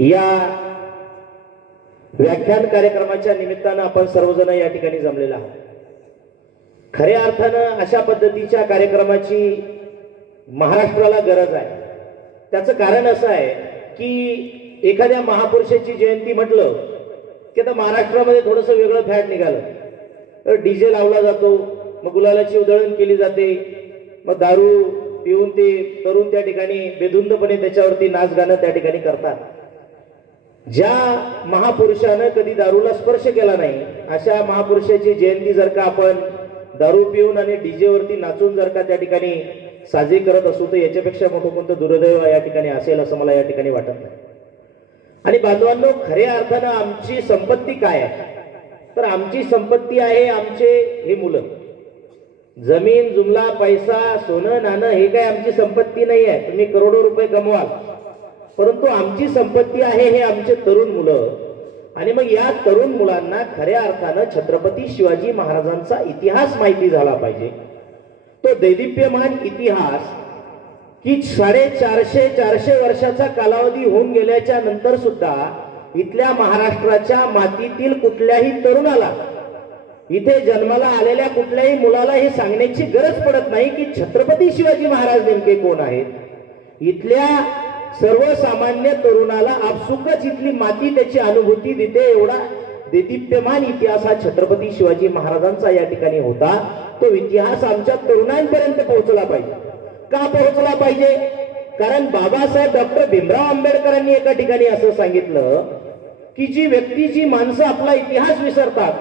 या व्याख्यान कार्यक्रमाच्या निमित्तानं आपण सर्वजण या ठिकाणी जमलेला आहोत। खऱ्या अर्थानं अशा पद्धतीच्या कार्यक्रमाची महाराष्ट्राला गरज आहे। त्याचं कारण असं आहे की एखाद्या महापुरुषाची जयंती म्हटलं की आता महाराष्ट्रामध्ये थोडंसं वेगळं फॅड निघालं, तर डीजे लावला जातो, मग गुलालाची उधळण केली जाते, मग दारू पिऊन ते तरुण त्या ठिकाणी बेधुंदपणे त्याच्यावरती नाच गाणं त्या ठिकाणी करतात। ज्या महापुरुषानं कधी दारूला स्पर्श केला नाही अशा महापुरुषाची जयंती जर का आपण दारू पिऊन आणि डीजे वरती नाचून जर का त्या ठिकाणी साजरी करत असू तर याच्यापेक्षा मोठं कोणतं दुर्दैव या ठिकाणी असेल असं मला या ठिकाणी वाटत नाही। आणि बांधवांनो, खऱ्या अर्थानं आमची संपत्ती काय आहे? तर आमची संपत्ती आहे आमचे हे मुलं। जमीन जुमला पैसा सोनं नाणं हे काय आमची संपत्ती नाही आहे। तुम्ही करोडो रुपये कमवाल, परंतु आमची संपत्ती आहे हे आमचे तरुण मुलं। आणि मग या तरुण मुलांना खऱ्या अर्थानं छत्रपती शिवाजी महाराजांचा इतिहास माहिती झाला पाहिजे। तो दैदिप्यमान इतिहास की 450 वर्षाचा कालावधी होऊन गेल्याच्या नंतर सुद्धा इथल्या महाराष्ट्राच्या मातीतील कुठल्याही तरुणाला, इथे जन्माला आलेल्या कुठल्याही मुलाला हे सांगण्याची गरज पडत नाही की छत्रपती शिवाजी महाराज नेमके कोण आहेत। इथल्या सर्वसामान्य तरुणाला आपसुकच इथली माती त्याची अनुभूती देते। एवढा देदीप्यमान इतिहास हा छत्रपती शिवाजी महाराजांचा या ठिकाणी होता। तो इतिहास आमच्या तरुणांपर्यंत पोहोचला पाहिजे। का पोहोचला पाहिजे? कारण बाबासाहेब डॉक्टर भीमराव आंबेडकरांनी एका ठिकाणी असं सांगितलं की जी माणसं आपला इतिहास विसरतात,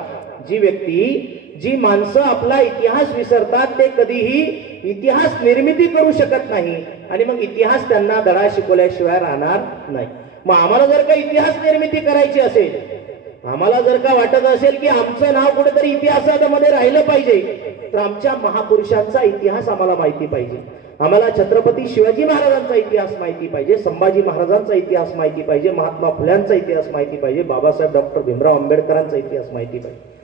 जी माणसं आपला इतिहास विसरतात ते कधीही इतिहास निर्मिती करू शकत नाही। आणि मग इतिहास त्यांना धडा शिकवल्याशिवाय राहणार नाही। मग आम्हाला जर का इतिहास निर्मिती करायची असेल, आम्हाला जर का वाटत असेल की आमचं नाव कुठेतरी इतिहासामध्ये राहिलं पाहिजे, तर आमच्या महापुरुषांचा इतिहास आम्हाला माहिती पाहिजे। आम्हाला छत्रपती शिवाजी महाराजांचा इतिहास माहिती पाहिजे, संभाजी महाराजांचा इतिहास माहिती पाहिजे, महात्मा फुल्यांचा इतिहास माहिती पाहिजे, बाबासाहेब डॉक्टर भीमराव आंबेडकरांचा इतिहास माहिती पाहिजे।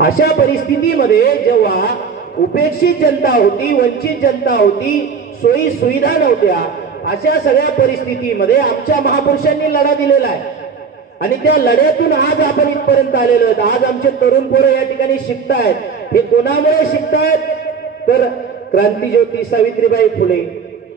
अशा परिस्थितीमध्ये जेव्हा उपेक्षित जनता होती, वंचित जनता होती, सोयी सुविधा नव्हत्या, अशा सगळ्या परिस्थितीमध्ये आमच्या महापुरुषांनी लढा दिलेला आहे। आणि त्या लढ्यातून आज आपण इथपर्यंत आलेलो आहोत। आज आमचे तरुण पोरं या ठिकाणी शिकतायत। हे कोणामुळे शिकतायत? तर क्रांतीज्योती सावित्रीबाई फुले,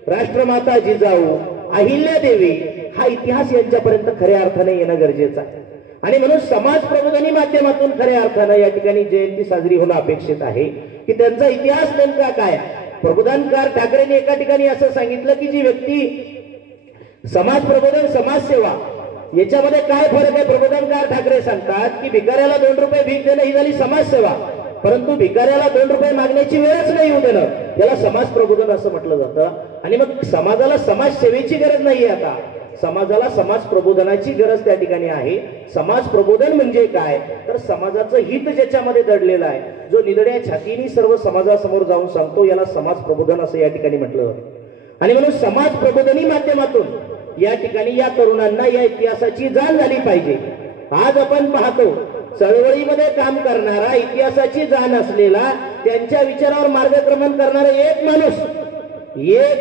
राष्ट्रमाता जिजाऊ, अहिल्यादेवी हा इतिहास यांच्यापर्यंत खऱ्या अर्थाने येणं गरजेचं आहे। आणि म्हणून समाज प्रबोधनी माध्यमातून खऱ्या अर्थानं या ठिकाणी जयंती साजरी होणं अपेक्षित आहे की त्यांचा इतिहास नेमका काय। प्रबोधनकार ठाकरेंनी एका ठिकाणी असं सांगितलं की जी व्यक्ती समाज प्रबोधन समाजसेवा याच्यामध्ये काय फरक आहे? प्रबोधनकार ठाकरे सांगतात की भिकाऱ्याला 2 रुपये भीक देणं ही झाली समाजसेवा, परंतु भिकाऱ्याला 2 रुपये मागण्याची वेळच नाही येऊ देणं याला समाज प्रबोधन असं म्हटलं जातं। आणि मग समाजाला समाजसेवेची गरज नाहीये, आता समाजाला समाज प्रबोधनाची गरज त्या ठिकाणी आहे। समाज प्रबोधन म्हणजे काय? तर समाजाचं हित ज्याच्यामध्ये दडलेलं आहे, जो निधड्या छातीने सर्व समाजासमोर जाऊन सांगतो, याला समाज प्रबोधन असं या ठिकाणी म्हटलं जातं। आणि म्हणून समाज प्रबोधनी माध्यमातून या ठिकाणी या तरुणांना या इतिहासाची जाण झाली पाहिजे। आज आपण पाहतो चळवळीमध्ये काम करणारा, इतिहासाची जाण असलेला, त्यांच्या विचारावर मार्गक्रमण करणारा एक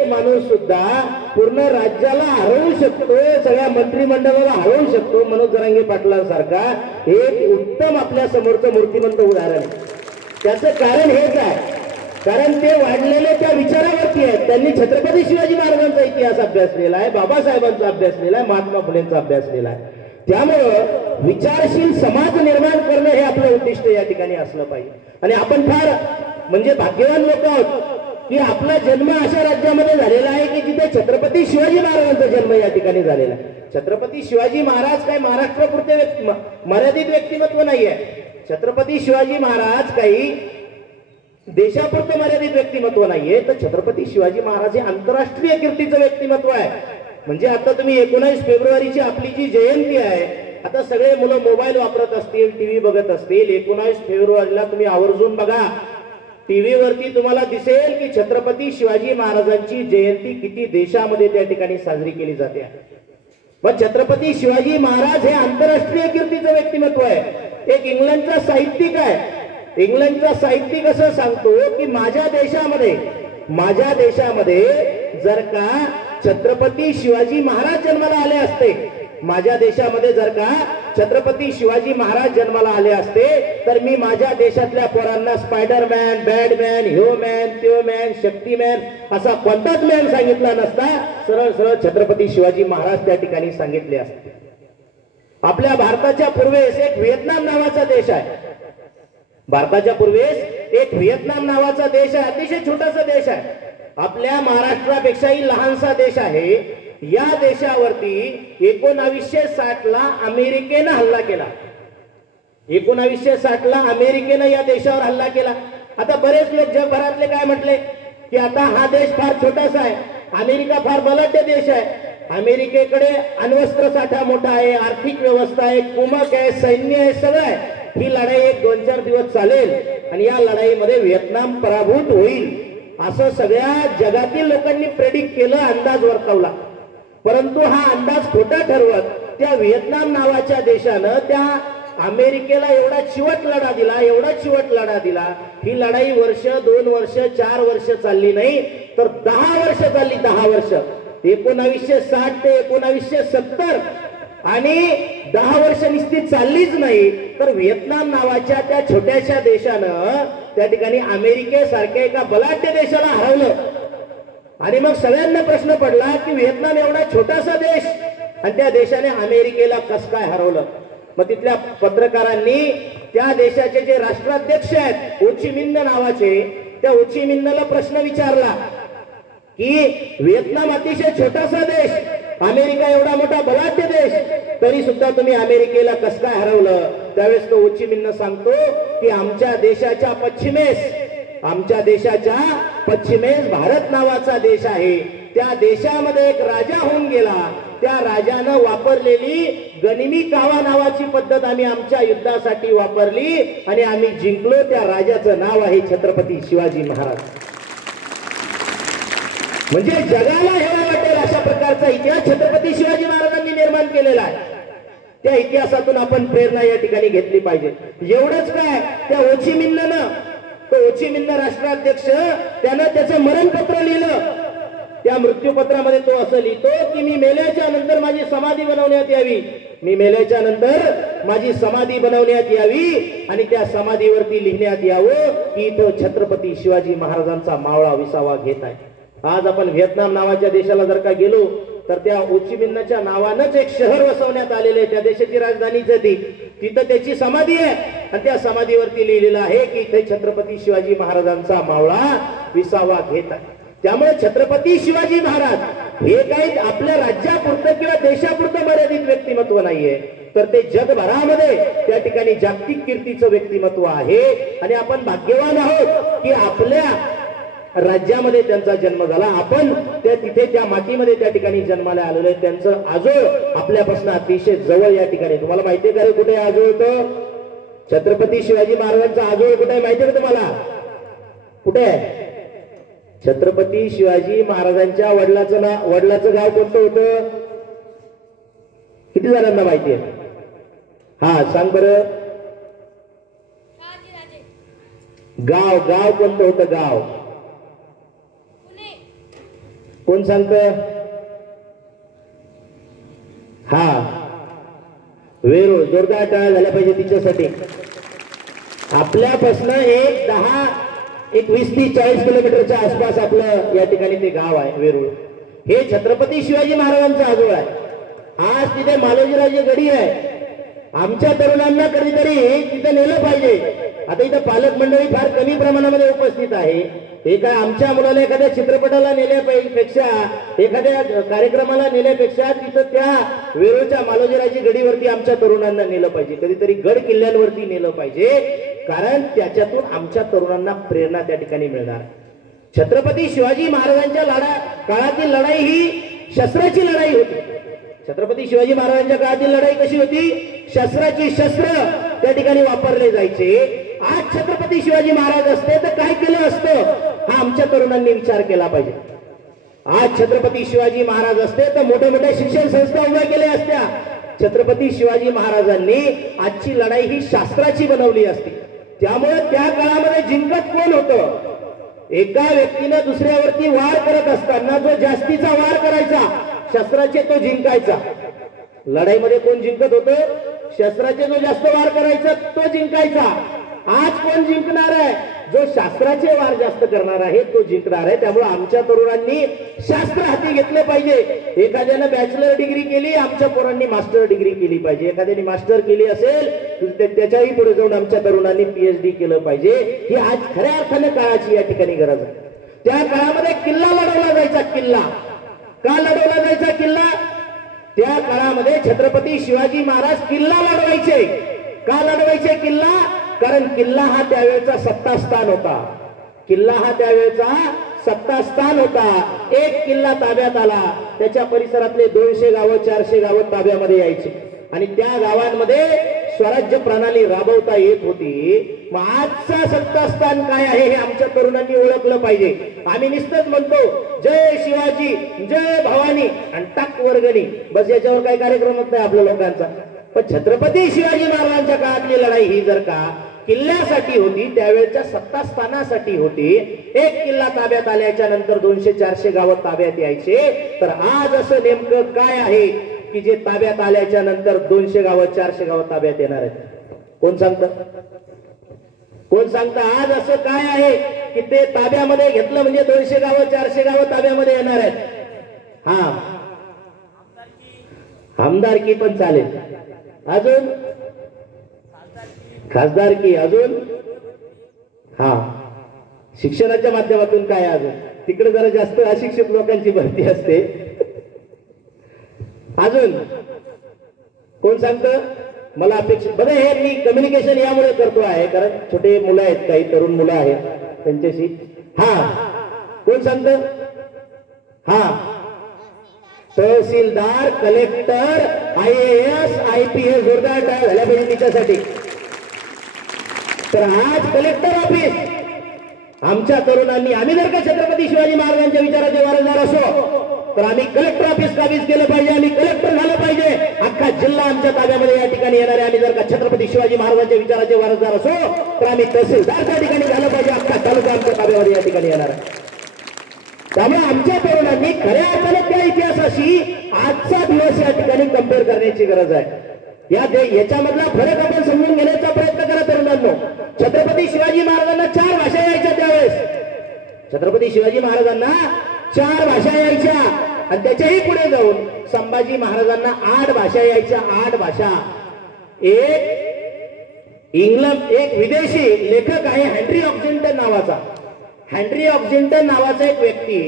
माणूस सुद्धा पूर्ण राज्याला हरवू शकतो, सगळ्या मंत्रिमंडळाला हरवू शकतो। मनोज जरांगे पाटलांसारखा एक उत्तम आपल्या समोरचं मूर्तिमंत उदाहरण आहे। त्याचं कारण हेच आहे, कारण ते वाढलेले त्या विचारावरती आहेत। त्यांनी छत्रपती शिवाजी महाराजांचा इतिहास अभ्यासलेला आहे, बाबासाहेबांचा अभ्यासलेला आहे, महात्मा फुलेंचा अभ्यासलेला आहे। त्यामुळं विचारशील समाज निर्माण करणं हे आपलं उद्दिष्ट या ठिकाणी असलं पाहिजे। आणि आपण फार म्हणजे भाग्यवान लोक आहोत की आपला जन्म अशा राज्यामध्ये झालेला आहे की जिथे छत्रपती शिवाजी महाराजांचा जन्म या ठिकाणी झालेला आहे। छत्रपती शिवाजी महाराज काय महाराष्ट्रापुरते मर्यादित व्यक्तिमत्व नाही आहे। छत्रपती शिवाजी महाराज काही देशापुरते मर्यादित व्यक्तिमत्व नाहीये, तर छत्रपती शिवाजी महाराज हे आंतरराष्ट्रीय कीर्तीचं व्यक्तिमत्व आहे। म्हणजे आता तुम्ही 19 फेब्रुवारीची आपली जी जयंती आहे, आता सगळे मुलं मोबाईल वापरत असतील, टीव्ही बघत असतील, 19 फेब्रुवारीला तुम्ही आवर्जून बघा, टीव्ही वरती तुम्हाला दिसेल की छत्रपती शिवाजी महाराजांची जयंती किती देशामध्ये त्या ठिकाणी साजरी केली जाते। पण छत्रपती शिवाजी महाराज हे आंतरराष्ट्रीय कीर्तीचं व्यक्तिमत्व आहे। एक इंग्लंडचा साहित्यिक आहे, इंग्लंडचा साहित्यिक असं सांगतो की माझ्या देशामध्ये जर का छत्रपती शिवाजी महाराज जन्माला आले असते, माझ्या देशामध्ये जर का छत्रपती शिवाजी महाराज जन्माला आले असते तर मी माझ्या देशातल्या पोरांना स्पायडरमॅन, बॅटमॅन, ह्यो मॅन, त्यो मॅन, शक्तिमॅन असा कोणताच मॅन सांगितला नसता, सरळ सरळ छत्रपती शिवाजी महाराज त्या ठिकाणी सांगितले असते. आपल्या भारताच्या पूर्वेस एक व्हिएतनाम नावाचा देश आहे. भारताच्या पूर्वेस एक व्हिएतनाम नावाचा देश आहे. अतिशय छोटासा देश आहे. आपल्या महाराष्ट्रापेक्षाही लहानसा देश आहे. या देशावरती 1960 ला अमेरिकेनं हल्ला केला. 1960 ला अमेरिकेनं या देशावर हल्ला केला. आता बरेच लोक जगभरातले काय म्हटले की आता हा देश फार छोटासा आहे, अमेरिका फार बलाढ्य देश आहे, अमेरिकेकडे अण्वस्त्र साठा मोठा आहे, आर्थिक व्यवस्था आहे, कुमक आहे, सैन्य आहे, सगळं आहे. ही लढाई एक 2-4 दिवस चालेल आणि या लढाईमध्ये व्हिएतनाम पराभूत होईल असं सगळ्या जगातील लोकांनी प्रेडिक्ट केलं, अंदाज वर्तवला. परंतु हा अंदाज खोटा ठरवत त्या व्हिएतनाम नावाच्या देशानं त्या अमेरिकेला एवढा चिवट लढा दिला, एवढा चिवट लढा दिला. ही लढाई वर्ष, 2 वर्ष, 4 वर्ष चालली नाही तर 10 वर्ष चालली. 10 वर्ष 1960 ते 1970 आणि 10 वर्ष निश्चित चाललीच नाही तर व्हिएतनाम नावाच्या त्या छोट्याशा देशानं त्या ठिकाणी अमेरिकेसारख्या एका बलाढ्य देशाला हरवलं. आणि मग सगळ्यांना प्रश्न पडला की व्हिएतनाम एवढा छोटासा देश आणि त्या देशाने अमेरिकेला कसं काय हरवलं. मग तिथल्या पत्रकारांनी त्या देशाचे जे राष्ट्राध्यक्ष आहेत हो ची मिन्ह नावाचे, त्या हो ची मिन्हला प्रश्न विचारला की व्हिएतनाम अतिशय छोटासा देश, अमेरिका एवढा मोठा बलाढ्य देश, तरी सुद्धा तुम्ही अमेरिकेला कसं काय हरवलं. त्यावेळेस तो हो ची मिन्ह सांगतो की आमच्या देशाच्या पश्चिमेस भारत नावाचा देश आहे. त्या देशामध्ये एक राजा होऊन गेला. त्या राजानं वापरलेली गनिमी कावा नावाची पद्धत आम्ही आमच्या युद्धासाठी वापरली आणि आम्ही जिंकलो. त्या राजाचं नाव आहे छत्रपती शिवाजी महाराज. म्हणजे जगाला हेवा वाटेल अशा प्रकारचा इतिहास छत्रपती शिवाजी महाराजांनी निर्माण केलेला आहे. त्या इतिहासातून आपण प्रेरणा या ठिकाणी घेतली पाहिजे. एवढंच काय, त्या हो ची मिन्हनं, तो हो ची मिन्ह राष्ट्राध्यक्ष, त्यानं त्याचं मरणपत्र लिहिलं. त्या मृत्यूपत्रामध्ये तो असं लिहितो की मी मेल्याच्या नंतर माझी समाधी बनवण्यात यावी, मी मेल्याच्या नंतर माझी समाधी बनवण्यात यावी आणि त्या समाधीवरती लिहिण्यात यावं की इथं छत्रपती शिवाजी महाराजांचा मावळा विसावा घेत आहे. आज आपण व्हिएतनाम नावाच्या देशाला जर का गेलो तर त्या हो ची मिन्हच्या नावानंच एक शहर वसवण्यात आलेले आहे. त्या देशाची राजधानीच ती, तिथं त्याची समाधी आहे आणि त्या समाधीवरती लिहिलेलं आहे की इथे छत्रपती शिवाजी महाराजांचा मावळा विसावा घेत आहे. त्यामुळे छत्रपती शिवाजी महाराज हे काही आपल्या राज्यापुरतं किंवा देशापुरतं मर्यादित व्यक्तिमत्व नाहीये, तर ते जगभरामध्ये त्या ठिकाणी जागतिक कीर्तीचं व्यक्तिमत्व आहे. आणि आपण भाग्यवान आहोत की आपल्या राज्यामध्ये त्यांचा जन्म झाला. आपण तिथे त्या मातीमध्ये त्या ठिकाणी जन्माला आलेलो आहे. त्यांचं आजोळ आपल्यापासून अतिशय जवळ या ठिकाणी. तुम्हाला माहितीये का रे कुठे आजोळ होतं? छत्रपती शिवाजी महाराजांचा आजोळ कुठे माहितीये का तुम्हाला? कुठे आहे? छत्रपती शिवाजी महाराजांच्या वडिलाचं गाव कोणतं होतं? किती जणांना माहिती आहे? हा सांग बरं. गाव कोणतं होतं? गाव कोण सांगत? हा वेरूळ. जोरदार टाळ्या झाल्या पाहिजे तिच्यासाठी. आपल्यापासून एक 20-30-40 किलोमीटरच्या आसपास आपलं या ठिकाणी ते गाव आहे वेरूळ. हे छत्रपती शिवाजी महाराजांचा आजोळ आहे. आज तिथे मालोजीराजे गडी आहे. आमच्या तरुणांना कधीतरी तिथं नेलं पाहिजे. आता इथं पालक मंडळी फार कमी प्रमाणामध्ये उपस्थित आहे. हे काय आमच्या मुलाला एखाद्या चित्रपटाला नेल्यापेक्षा, एखाद्या कार्यक्रमाला नेल्यापेक्षा तिथं त्या वेरूळच्या मालोजीराजे गडीवरती आमच्या तरुणांना नेलं पाहिजे. कधीतरी गड किल्ल्यांवरती नेलं पाहिजे, कारण त्याच्यातून आमच्या तरुणांना प्रेरणा त्या ठिकाणी मिळणार. छत्रपती शिवाजी महाराजांच्या काळातील लढाई ही शस्त्राची लढाई होती. छत्रपती शिवाजी महाराजांच्या काळातील लढाई कशी होती? शस्त्राची. शस्त्र त्या ठिकाणी वापरले जायचे. आज छत्रपती शिवाजी महाराज असते तर काय केलं असतं, हा आमच्या तरुणांनी विचार केला पाहिजे. आज छत्रपती शिवाजी महाराज असते तर मोठ्या मोठ्या शिक्षण संस्था उभ्या केल्या असत्या. छत्रपती शिवाजी महाराजांनी आजची लढाई ही शास्त्राची बनवली असती. त्यामुळे त्या काळामध्ये जिंकत कोण होतं? एका व्यक्तीने दुसऱ्यावरती वार करत असताना जो जास्तीचा वार करायचा शस्त्राचे तो जिंकायचा. लढाईमध्ये कोण जिंकत होतं? शस्त्राचे जो जास्त वार करायचा तो जिंकायचा. आज कोण जिंकणार आहे? जो शास्त्राचे वार जास्त करणार आहे तो जिंकणार आहे. त्यामुळे आमच्या तरुणांनी शास्त्र हाती घेतलं पाहिजे. एखाद्यानं बॅचलर डिग्री केली, आमच्या पोरांनी मास्टर डिग्री केली पाहिजे. एखाद्याने मास्टर केली असेल त्याच्याही पुढे जाऊन आमच्या तरुणांनी पीएचडी केलं पाहिजे. ही आज खऱ्या अर्थाने काळाची या ठिकाणी गरज आहे. त्या काळामध्ये किल्ला लढवला जायचा. किल्ला का लढवला जायचा? किल्ला त्या काळामध्ये छत्रपती शिवाजी महाराज किल्ला लढवायचे. का लढवायचे किल्ला? कारण किल्ला हा त्यावेळेचा सत्ता स्थान होता. किल्ला हा त्यावेळेचा सत्ता स्थान होता. एक किल्ला ताब्यात आला, त्याच्या परिसरातले 200 गावं 400 गावं ताब्यामध्ये यायची आणि त्या गावांमध्ये स्वराज्य प्रणाली राबवता येत होती. मग आजचा सत्तास्थान काय आहे हे आमच्या तरुणांनी ओळखलं पाहिजे. आम्ही नुसतंच म्हणतो जय शिवाजी, जय भवानी आणि टाक वर्गणी, बस याच्यावर काही कार्यक्रमच नाही आपल्या लोकांचा. पण छत्रपती शिवाजी महाराजांच्या काळातली लढाई ही जर का किल्ल्यासाठी होती, त्यावेळेच्या सत्तास्थानासाठी होती. एक किल्ला ताब्यात आल्याच्या नंतर 200-400 गावं ताब्यात यायचे. तर आज असं नेमकं काय आहे की जे ताब्यात आल्याच्या नंतर 200 गावं 400 गावं ताब्यात येणार आहेत? कोण सांगतं? कोण सांगतं? आज असं काय आहे की ते ताब्यामध्ये घेतलं म्हणजे 200 गावं 400 गावं ताब्यामध्ये येणार आहेत? हा, आमदारकी पण चालेल, अजून खासदारकी, अजून हा शिक्षणाच्या माध्यमातून काय? अजून तिकडे जरा जास्त अशिक्षित लोकांची भरती असते. अजून कोण सांगतं? मला अपेक्षित बघा, हे मी कम्युनिकेशन यामुळे करतो आहे कारण छोटे मुलं आहेत, काही तरुण मुलं आहेत त्यांच्याशी. हा, कोण सांगतं? हा, तहसीलदार, कलेक्टर, IAS, IPS जोरदार टाळ झाल्या पाहिजे तिच्यासाठी. तर आज कलेक्टर ऑफिस आमच्या तरुणांनी, आम्ही जर का छत्रपती शिवाजी महाराजांच्या विचाराचे वारसदार असो तर आम्ही कलेक्टर ऑफिस काबीज केलं पाहिजे. आम्ही कलेक्टर झालं पाहिजे. अख्खा जिल्हा आमच्या ताब्यामध्ये या ठिकाणी येणार आहे. आम्ही जर का छत्रपती शिवाजी महाराजांच्या विचाराचे वारसदार असो तर आम्ही तहसीलदार त्या ठिकाणी झालं पाहिजे. अख्खा तालुका आमच्या ताब्यामध्ये या ठिकाणी येणार आहे. त्यामुळे आमच्या तरुणांनी खऱ्या अर्थाने त्या इतिहासाशी आजचा दिवस या ठिकाणी कम्पेअर करण्याची गरज आहे. याच्यामधला फरक आपण समजून घेण्याचा प्रयत्न करा तरुणांनो. छत्रपती शिवाजी महाराजांना 4 भाषा यायच्या त्यावेळेस. छत्रपती शिवाजी महाराजांना 4 भाषा यायच्या आणि त्याच्याही पुढे जाऊन संभाजी महाराजांना 8 भाषा यायच्या. 8 भाषा. एक विदेशी लेखक आहे हेनरी ऑक्झिंटन नावाचा. हेनरी ऑक्झिंटन नावाचा एक व्यक्ती,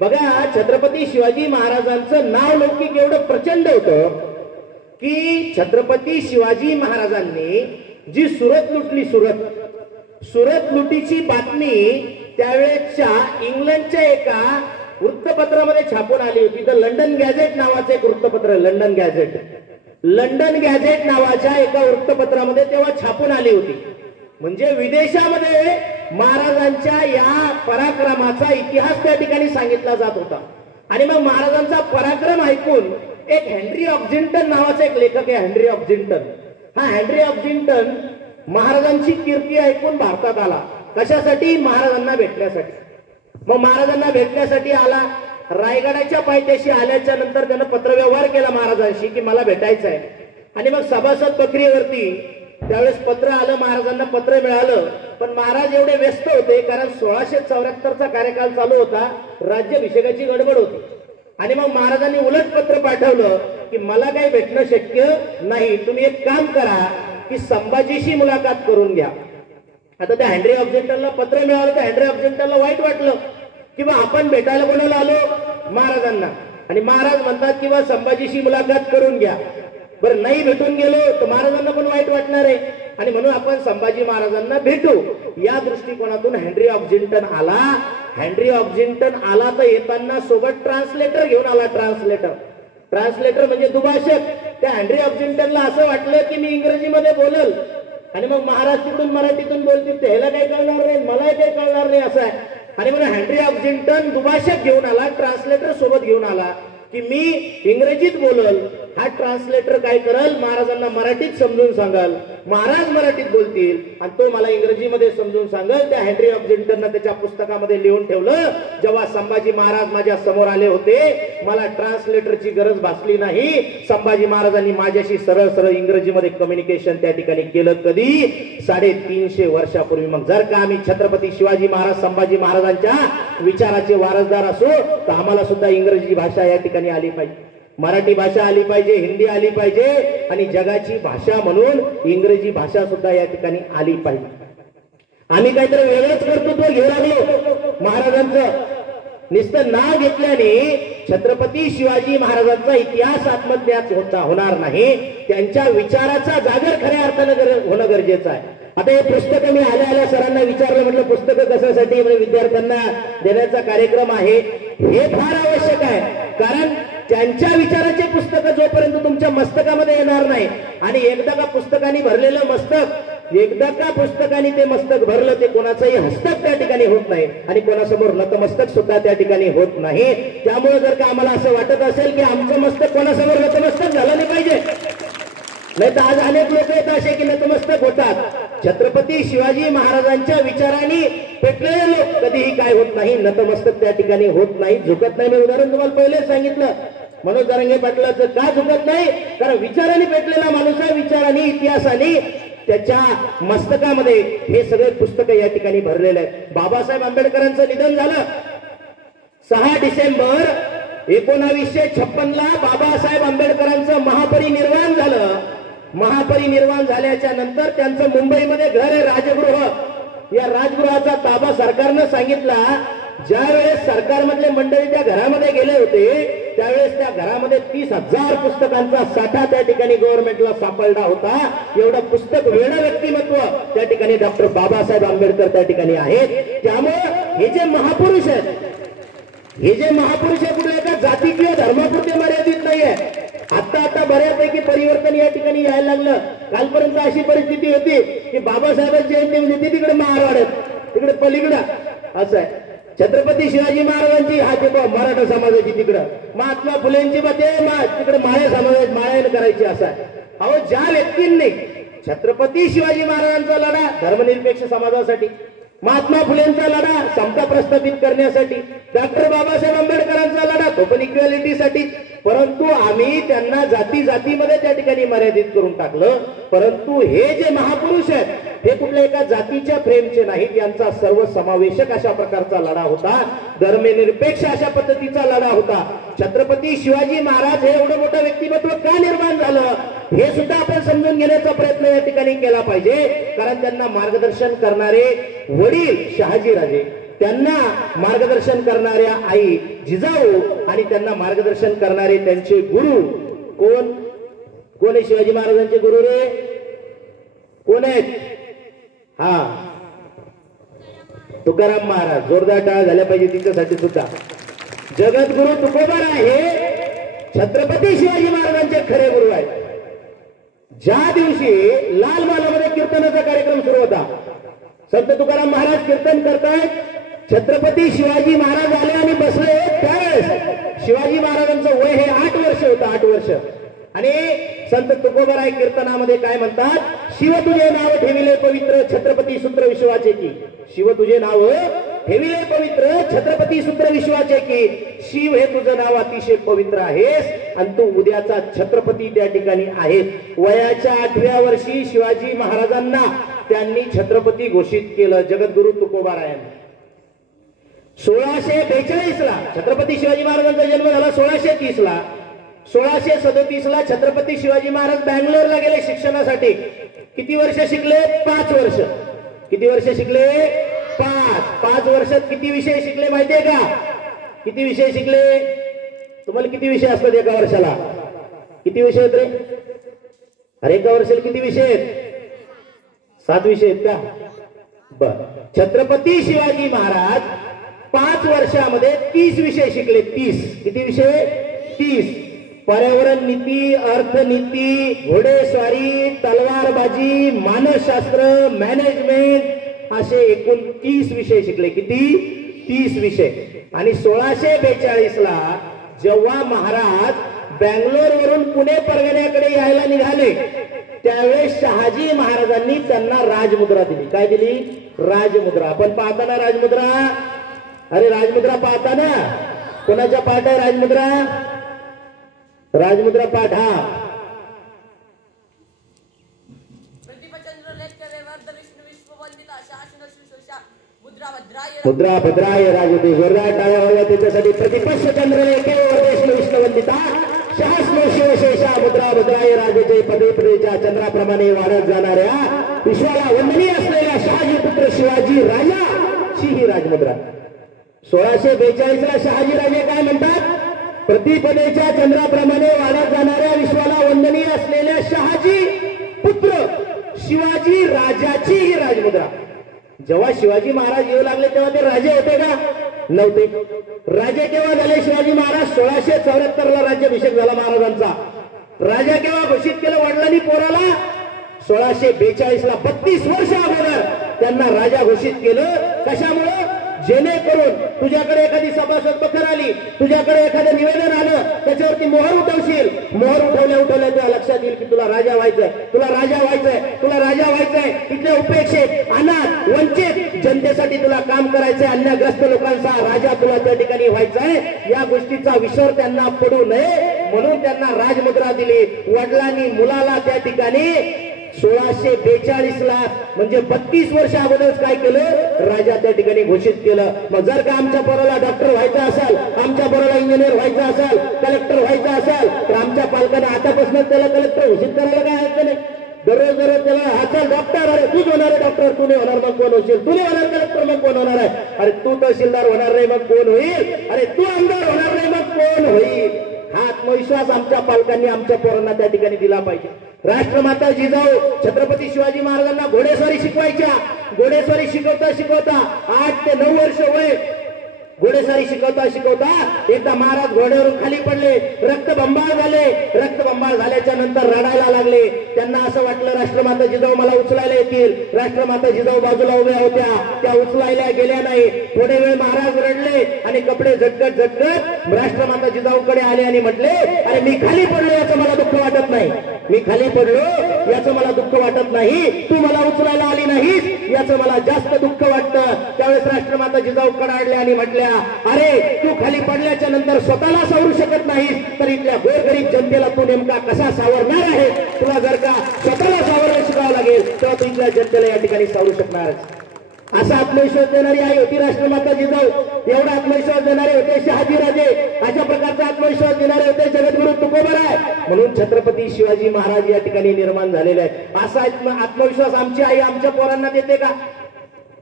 बघा छत्रपती शिवाजी महाराजांचं नाव लौकिक एवढं प्रचंड होतं की छत्रपती शिवाजी महाराजांनी जी सुरत लुटली, सुरत लुटीची बातमी त्यावेळेच्या इंग्लंडच्या एका वृत्तपत्रामध्ये छापून आली होती. तर लंडन गॅझेट नावाचं एक वृत्तपत्र, लंडन गॅझेट नावाच्या एका वृत्तपत्रामध्ये तेव्हा छापून आली होती. म्हणजे विदेशामध्ये महाराजांच्या या पराक्रमाचा इतिहास त्या ठिकाणी सांगितला जात होता. आणि मग महाराजांचा पराक्रम ऐकून एक हेनरी ऑक्झिंटन नावाचा एक लेखक आहे, हेनरी ऑक्झिंटन. हा हेनरी ऑक्झिंटन महाराजांची कीर्ती ऐकून भारतात आला. कशासाठी? महाराजांना भेटण्यासाठी. मग महाराजांना भेटण्यासाठी आला. रायगडाच्या पायथ्याशी आल्याच्या नंतर त्यानं पत्रव्यवहार केला महाराजांशी की मला भेटायचं आहे. आणि मग सभासद प्रक्रियेवरती त्यावेळेस पत्र आलं, महाराजांना पत्र मिळालं. पण महाराज एवढे व्यस्त होते कारण 1674चा कार्यकाल चालू होता, राज्याभिषेकाची गडबड होती. आणि मग महाराजांनी उलट पत्र पाठवलं की मला काही भेटणं शक्य नाही, तुम्ही एक काम करा की संभाजीशी मुलाखत करून घ्या. आता त्या हेनरी ऑक्झिंटनला पत्र मिळालं. तर हेनरी ऑक्झिंटनला वाईट वाटलं की बा आपण भेटायला कोणाला आलो? महाराजांना. आणि महाराज म्हणतात की बा संभाजीशी मुलाखत करून घ्या. बरं, नाही भेटून गेलो तर महाराजांना पण वाईट वाटणार आहे आणि म्हणून आपण संभाजी महाराजांना भेटू. या दृष्टिकोनातून हेनरी ऑक्झिंटन आला. हेनरी ऑक्झिंटन आला तर येताना सोबत ट्रान्सलेटर घेऊन आला. ट्रान्सलेटर म्हणजे दुभाषक. त्या हेनरी ऑक्झिंटनला असं वाटलं की मी इंग्रजीमध्ये बोलल आणि मग महाराज तिकडून मराठीतून बोलतील, त्याला काही कळणार नाही, मलाही काही कळणार नाही असं आहे. आणि म्हणून हेनरी ऑक्झिंटन दुभाषक घेऊन आला, ट्रान्सलेटर सोबत घेऊन आला की मी इंग्रजीत बोलल, हा ट्रान्सलेटर काय करल? महाराजांना मराठीत समजून सांगाल महाराज मराठीत बोलतील आणि तो मला इंग्रजीमध्ये समजून सांगल. त्या हेनरी ऑक्झिंटननं त्याच्या पुस्तकामध्ये लिहून ठेवलं, जेव्हा संभाजी महाराज माझ्या समोर आले होते मला ट्रान्सलेटरची गरज भासली नाही. संभाजी महाराजांनी माझ्याशी सरळ सरळ इंग्रजीमध्ये कम्युनिकेशन त्या ठिकाणी केलं. कधी? 350 वर्षापूर्वी. मग जर का आम्ही छत्रपती शिवाजी महाराज संभाजी महाराजांच्या विचाराचे वारसदार असो तर आम्हाला सुद्धा इंग्रजी भाषा या ठिकाणी आली पाहिजे, मराठी भाषा आली पाहिजे, हिंदी आली पाहिजे आणि जगाची भाषा म्हणून इंग्रजी भाषा सुद्धा या ठिकाणी आली पाहिजे. आम्ही काहीतरी वेगळंच कर्तृत्व घेऊ लागलो महाराजांचं. नुसतं नाव घेतल्याने छत्रपती शिवाजी महाराजांचा इतिहास आत्मज्ञात होणार नाही, त्यांच्या विचाराचा जागर खऱ्या अर्थानं होणं गरजेचं आहे. आता हे पुस्तक मी आल्या सरांना विचारलं, म्हटलं पुस्तकं कशासाठी? म्हणजे विद्यार्थ्यांना देण्याचा कार्यक्रम आहे. हे फार आवश्यक आहे, कारण त्यांच्या विचाराचे पुस्तक जोपर्यंत तुमच्या मस्तकामध्ये येणार नाही आणि एकदा का पुस्तकाने भरलेलं मस्तक, एकदा का पुस्तकाने ते मस्तक भरलं ते कोणाचंही हस्तक त्या ठिकाणी होत नाही आणि कोणासमोर नतमस्तक सुद्धा त्या ठिकाणी होत नाही. त्यामुळे जर का आम्हाला असं वाटत असेल की आमचं मस्तक कोणासमोर नतमस्तक झालं नाही पाहिजे, नाही तर आज अनेक लोक येत असे की नतमस्तक होतात. छत्रपती शिवाजी महाराजांच्या विचारांनी पेटलेले लोक कधीही काय होत नाही, नतमस्तक त्या ठिकाणी होत नाही, झुकत नाही. मी उदाहरण तुम्हाला पहिले सांगितलं, मनोज जरांगे पाटलाचं का झुकत नाही? कारण विचारांनी पेटलेला माणूस आहे, विचारांनी इतिहासाने त्याच्या मस्तकामध्ये हे सगळे पुस्तक या ठिकाणी भरलेले आहेत. बाबासाहेब आंबेडकरांचं निधन झालं 6 डिसेंबर 1956 बाबासाहेब आंबेडकरांचं महापरिनिर्वाण झालं. महापरिनिर्वाण झाल्याच्या नंतर त्यांचं मुंबईमध्ये घर आहे, राजगृह. या राजगृहाचा ताबा सरकारनं सांगितला. ज्या वेळेस सरकारमधले मंडळी त्या घरामध्ये गेले होते त्यावेळेस त्या घरामध्ये 30,000 पुस्तकांचा साठा त्या ठिकाणी गव्हर्नमेंटला सापडला होता. एवढं पुस्तक वेळ व्यक्तिमत्व त्या ठिकाणी डॉक्टर बाबासाहेब आंबेडकर त्या ठिकाणी आहेत. त्यामुळे हे जे महापुरुष आहेत, हे जे महापुरुष आहे कुठल्या एका जाती किंवा धर्मापुरते मर्यादित नाहीये. आता बऱ्यापैकी परिवर्तन या ठिकाणी यायला लागलं. कालपर्यंत अशी परिस्थिती होती की बाबासाहेबांची जयंती म्हणजे ती तिकडे महाराष्ट्रात, तिकडे पलीकडं असं आहे. छत्रपती शिवाजी महाराजांची हा ते मराठा समाजाची तिकडं, महात्मा फुलेंची ते तिकडे माळ्या समाजात माळ्यानं करायची असं आहे. अहो ज्या व्यक्तींनी छत्रपती शिवाजी महाराजांचा लढा धर्मनिरपेक्ष समाजासाठी, महात्मा फुलेंचा लढा समता प्रस्थापित करण्यासाठी, डॉक्टर बाबासाहेब आंबेडकरांचा लढा ओपन इक्वॅलिटीसाठी, परंतु आम्ही त्यांना जाती जातीमध्ये त्या ठिकाणी मर्यादित करून टाकलं. परंतु हे जे महापुरुष आहेत हे कुठल्या एका जातीच्या फ्रेमचे नाहीत, यांचा सर्व समावेशक अशा प्रकारचा लढा होता, धर्मनिरपेक्ष अशा पद्धतीचा लढा होता. छत्रपती शिवाजी महाराज हे एवढं मोठं व्यक्तिमत्व का निर्माण झालं हे सुद्धा आपण समजून घेण्याचा प्रयत्न या ठिकाणी केला पाहिजे. कारण त्यांना मार्गदर्शन करणारे वडील शहाजीराजे, त्यांना मार्गदर्शन करणाऱ्या आई जिजाऊ आणि त्यांना मार्गदर्शन करणारे त्यांचे गुरु कोण कोण आहे? शिवाजी महाराजांचे गुरु रे कोण आहेत? हा, तुकाराम महाराज. जोरदार टाळ झाल्या पाहिजे तिच्यासाठी सुद्धा. जगद्गुरु तुकोबार आहे, छत्रपती शिवाजी महाराजांचे खरे गुरु आहेत. ज्या दिवशी लाल महालामध्ये कीर्तनाचा कार्यक्रम सुरू होता, संत तुकाराम महाराज कीर्तन करतायत, छत्रपती शिवाजी महाराज आले आणि बसले. त्यावेळेस शिवाजी महाराजांचं वय हे 8 वर्ष होतं, 8 वर्ष. आणि संत तुकोबाराय कीर्तनामध्ये काय म्हणतात? शिव तुझे नाव ठेविले पवित्र छत्रपती सूत्र विश्वाचे की. शिव तुझे नाव ठेविले पवित्र छत्रपती सूत्र विश्वाचे की. शिव हे तुझं नाव अतिशय पवित्र आहेस आणि तू उद्याचा छत्रपती त्या ठिकाणी आहेस. वयाच्या 8व्या वर्षी शिवाजी महाराजांना त्यांनी छत्रपती घोषित केलं जगद्गुरु तुकोबारायांनी. 1642 ला छत्रपती शिवाजी महाराजांचा जन्म झाला. 1630 ला 1637 ला छत्रपती शिवाजी महाराज बँगलोरला गेले शिक्षणासाठी. किती वर्ष शिकले? 5 वर्ष. किती वर्ष शिकले? 5 वर्षात किती विषय शिकले माहितीये का? किती विषय शिकले? तुम्हाला किती विषय असतात एका वर्षाला? किती विषय आहेत रे? अरे एका वर्षाला किती विषय आहेत? 7 विषय आहेत का? बर. छत्रपती शिवाजी महाराज 5 वर्षामध्ये 30 विषय शिकले. 30. किती विषय? 30. पर्यावरण नीती, अर्थनीती, घोडेस्वारी, तलवारबाजी, मानसशास्त्र, मॅनेजमेंट असे एकूण 30 विषय शिकले. किती? 30 विषय. आणि 1642 ला जेव्हा महाराज बँगलोर वरून पुणे परगण्याकडे यायला निघाले त्यावेळेस शहाजी महाराजांनी त्यांना राजमुद्रा दिली. काय दिली? राजमुद्रा. आपण पाहता ना राजमुद्रा? अरे राजमुद्रा पाहता ना? कोणाच्या पाठ आहे राजमुद्रा? राजमुद्रा पाठ. हा, मुद्रा भद्राय राजते जोरदार टाळ्या व्हाव्या त्याच्यासाठी. प्रतिपक्ष चंद्रलेखे विष्णुवंदिता शासनो शिवशेषा मुद्रा भद्राय राजेचे पदे पदेच्या चंद्राप्रमाणे वाढत जाणाऱ्या विश्वाला वंदनीय असलेल्या शहाजी पुत्र शिवाजी राजाची ही राजमुद्रा. 1642 ला शहाजी राजे काय म्हणतात? प्रतिपदेच्या चंद्राप्रमाणे वाढत जाणाऱ्या विश्वाला वंदनीय असलेल्या शहाजी पुत्र शिवाजी राजाची ही राजमुद्रा. जेव्हा शिवाजी महाराज येऊ लागले तेव्हा ते राजे होते का? नव्हते. राजे केव्हा झाले शिवाजी महाराज? 1674 ला राज्याभिषेक झाला महाराजांचा. राजा केव्हा घोषित केलं वडिलांनी पोराला? 1642 ला 32 वर्ष अगोदर त्यांना राजा घोषित केलं. कशामुळे? जेणेकरून तुझ्याकडे एखादी सभासद पत्र आली, तुझ्याकडे एखादं निवेदन आलं, त्याच्यावरती मोहर उठवशील. मोहर उठवल्या तेव्हा लक्षात येईल की तुला राजा व्हायचंय, तुला राजा व्हायचंय, तुला राजा व्हायचंय. इथल्या उपेक्षित अनाथ वंचित जनतेसाठी तुला काम करायचंय. अन्यग्रस्त लोकांचा राजा तुला त्या ठिकाणी व्हायचाय. या गोष्टीचा विसर त्यांना पडू नये म्हणून त्यांना राजमुद्रा दिली. वडिलांनी मुलाला त्या ठिकाणी 1642 ला म्हणजे 32 वर्ष अगोदरच काय केलं? राजा त्या ठिकाणी घोषित केलं. मग जर का आमच्या पोराला डॉक्टर व्हायचं असेल, आमच्या पोराला इंजिनियर व्हायचं असेल, कलेक्टर व्हायचं असेल, तर आमच्या पालकांना आतापासून त्याला कलेक्टर घोषित करायला काय अर्थ नाही. दररोज त्याला हा चल डॉक्टर, अरे तूच होणार आहे डॉक्टर, तू नाही होणार मग कोण होशील, तू नाही होणार कलेक्टर मग कोण होणार आहे, अरे तू तहसीलदार होणार नाही मग कोण होईल, अरे तू आमदार होणार नाही मग कोण होईल. हा आत्मविश्वास आमच्या पालकांनी आमच्या पोरांना त्या ठिकाणी दिला पाहिजे. राष्ट्रमाता जिजाऊ छत्रपती शिवाजी महाराजांना घोडेस्वारी शिकवायच्या. घोडेस्वारी शिकवता शिकवता 8 ते 9 वर्ष वय घोडेस्वारी शिकवता शिकवता एकदा महाराज घोड्यावरून खाली पडले, रक्तबंबाळ झाले. रक्तबंबाळ झाल्याच्या नंतर रडायला लागले. त्यांना असं वाटलं राष्ट्रमाता जिजाऊ मला उचलायला येतील. राष्ट्रमाता जिजाऊ बाजूला उभ्या होत्या, त्या उचलायला गेल्या नाही. थोडे वेळ महाराज रडले आणि कपडे झटकत झटकत राष्ट्रमाता जिजाऊकडे आले आणि म्हटले, अरे मी खाली पडलो याचं मला दुःख वाटत नाही, मी खाली पडलो याचं मला दुःख वाटत नाही, तू मला उचलायला आली नाहीस याचं मला जास्त दुःख वाटतं. त्यावेळेस राष्ट्रमाता जिजाऊ कडाडल्या आणि म्हटल्या, अरे तू खाली पडल्याच्या नंतर स्वतःला सावरू शकत नाहीस तर इथल्या गोरगरीब जनतेला तू नेमका कसा सावरणार आहे. तुला जर का स्वतःला सावरायला शिकावं लागेल तेव्हा तू इथल्या जनतेला या ठिकाणी सावरू शकणार. असा आत्मविश्वास देणारी आई होती राष्ट्रमाता जिजाऊ. एवढा आत्मविश्वास देणारे होते शहाजी राजे. अशा प्रकारचा आत्मविश्वास देणारे होते जगद्गुरु तुकोबराय. म्हणून छत्रपती शिवाजी महाराज या ठिकाणी निर्माण झालेले आहेत. असा आत्मविश्वास आमची आई आमच्या पोरांना देते का?